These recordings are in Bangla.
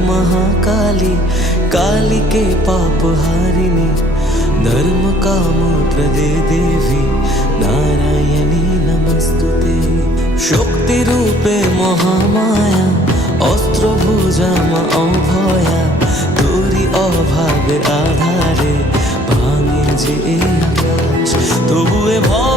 महाकाली काली के पाप हारिणी धर्म काम प्रदे देवी नारायणी नमस्तुते শক্তি রূপে মহামায়া অস্ত্র ভুজামা অভয়া তোরি অভাবের আধারে ভাঙে যে এই আকাশ তবুয়ে ভবের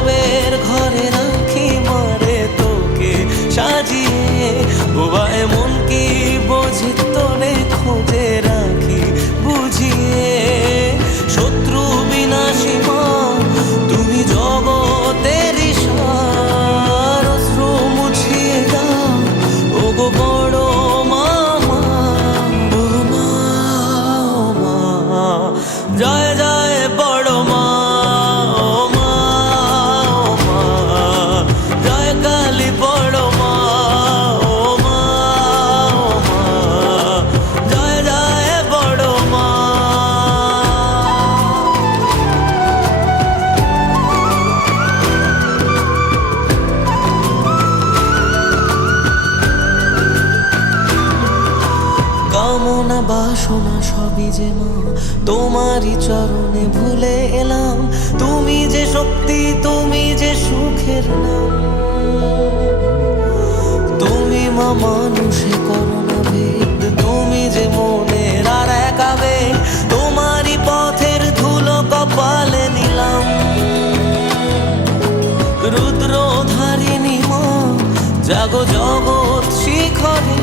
কামনা বাসনা সবই যে মা, তোমারই চরণে ভুলে এলাম। তুমি যে শক্তি, তুমি যে সুখের নাম। তুমি মা মানুষে করোনা ভেদ, তুমি যে মনের আর এক আবেগ তোমারই পথের ধুলো কপালে নিলাম। রুদ্রধারিণী মা, জাগো জগৎ শিখরে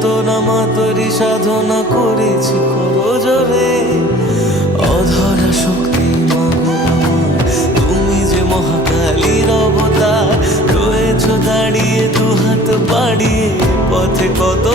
ভুলেছি মাতরি সাধনা করেছি করজরে অধরা শক্তি তুমি যে মহাকালীর অবতার, রয়েছ দাঁড়িয়ে দু হাত বাড়িয়ে পথে কত